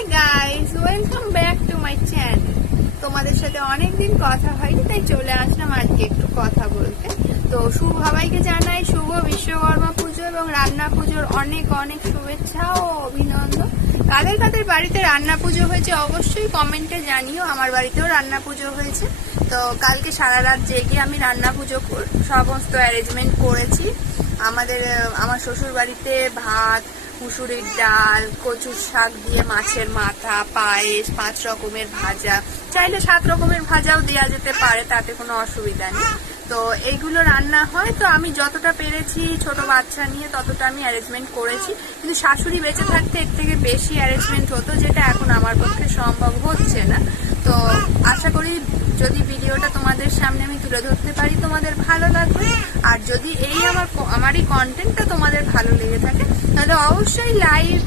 Hi guys, welcome back to my channel. তোমাদের সাথে অনেকদিন কথা হয়নি, তাই চলে আসলাম আজকে একটু কথা বলতে। তো সবাইকে জানাই শুভ বিশ্বকর্মা পুজো এবং রান্না পুজোর অনেক অনেক শুভেচ্ছা ও অভিনন্দন। কাদের কাদের বাড়িতে রান্না পুজো হয়েছে অবশ্যই কমেন্টে জানিও। আমার বাড়িতেও রান্না পুজো হয়েছে। তো কালকে সারা রাত জেগে আমি রান্না পুজো সমস্ত অ্যারেঞ্জমেন্ট করেছি। আমার শ্বশুর বাড়িতে ভাত, মুসুরির ডাল, কচুর শাক দিয়ে মাছের মাথা, পায়েস, 5 রকমের ভাজা, চাইলে 7 রকমের ভাজাও দেওয়া যেতে পারে, তাতে কোনো অসুবিধা নেই। তো এইগুলো রান্না হয়। তো আমি যতটা পেরেছি ছোট বাচ্চা নিয়ে ততটা আমি অ্যারেঞ্জমেন্ট করেছি, কিন্তু শাশুড়ি বেঁচে থাকতে এর থেকে বেশি অ্যারেঞ্জমেন্ট হতো, যেটা এখন আমার পক্ষে সম্ভব হচ্ছে না। তো আশা করি যদি ভিডিওটা তোমাদের সামনে আমি তুলে ধরতে পারি তোমাদের ভালো লাগবে। আর যদি আমার এই কন্টেন্টটা তোমাদের ভালো লেগে থাকে তাহলে অবশ্যই লাইক